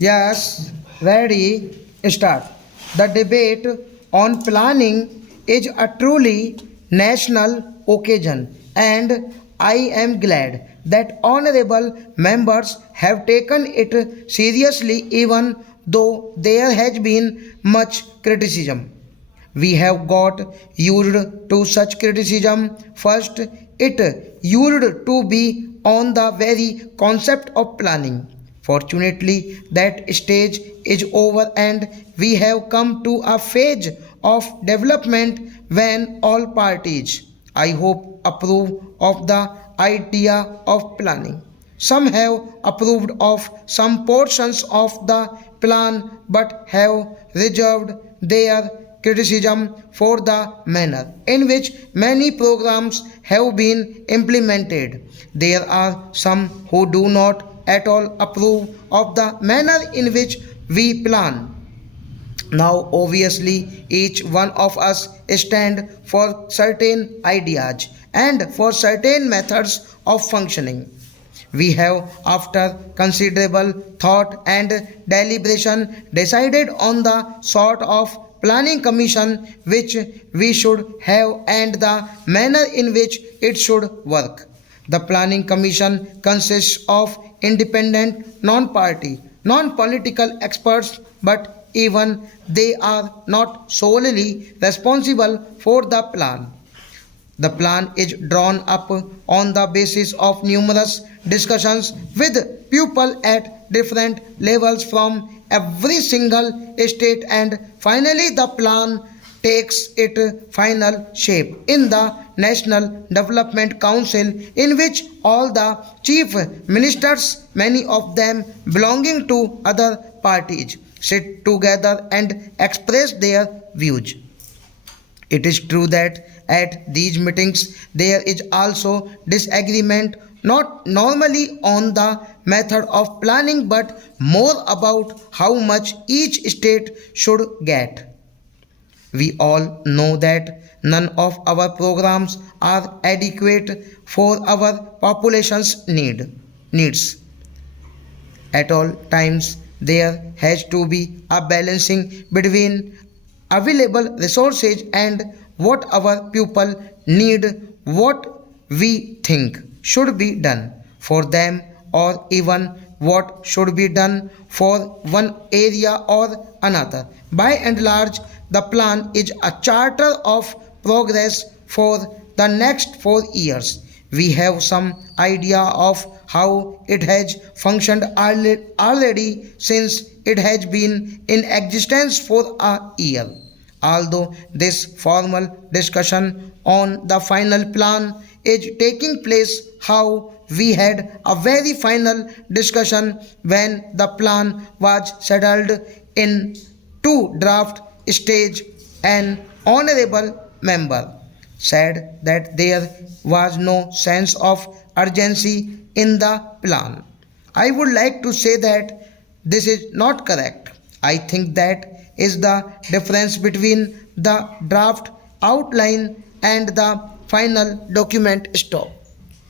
Yes, ready, start. The debate on planning is a truly national occasion, and I am glad that honorable members have taken it seriously even though there has been much criticism. We have got used to such criticism. First, it used to be on the very concept of planning. Fortunately, that stage is over and we have come to a phase of development when all parties, I hope, approve of the idea of planning. Some have approved of some portions of the plan but have reserved their criticism for the manner in which many programs have been implemented. There are some who do not at all approve of the manner in which we plan. Now, obviously, each one of us stand for certain ideas and for certain methods of functioning. We have, after considerable thought and deliberation, decided on the sort of planning commission which we should have and the manner in which it should work. The planning commission consists of independent, non-party, non-political experts, but even they are not solely responsible for the plan. The plan is drawn up on the basis of numerous discussions with people at different levels from every single state, and finally the plan takes its final shape in the National Development Council, in which all the chief ministers, many of them belonging to other parties, sit together and express their views. It is true that at these meetings there is also disagreement, not normally on the method of planning but more about how much each state should get. We all know that none of our programs are adequate for our population's needs. At all times, there has to be a balancing between available resources and what our people need, what we think should be done for them, or even what should be done for one area or another. By and large, the plan is a charter of progress for the next 4 years. We have some idea of how it has functioned already since it has been in existence for a year. Although this formal discussion on the final plan is taking place, how we had a very final discussion when the plan was settled in two draft stage. An honorable member said that there was no sense of urgency in the plan. I would like to say that this is not correct. I think that is the difference between the draft outline and the final document stock.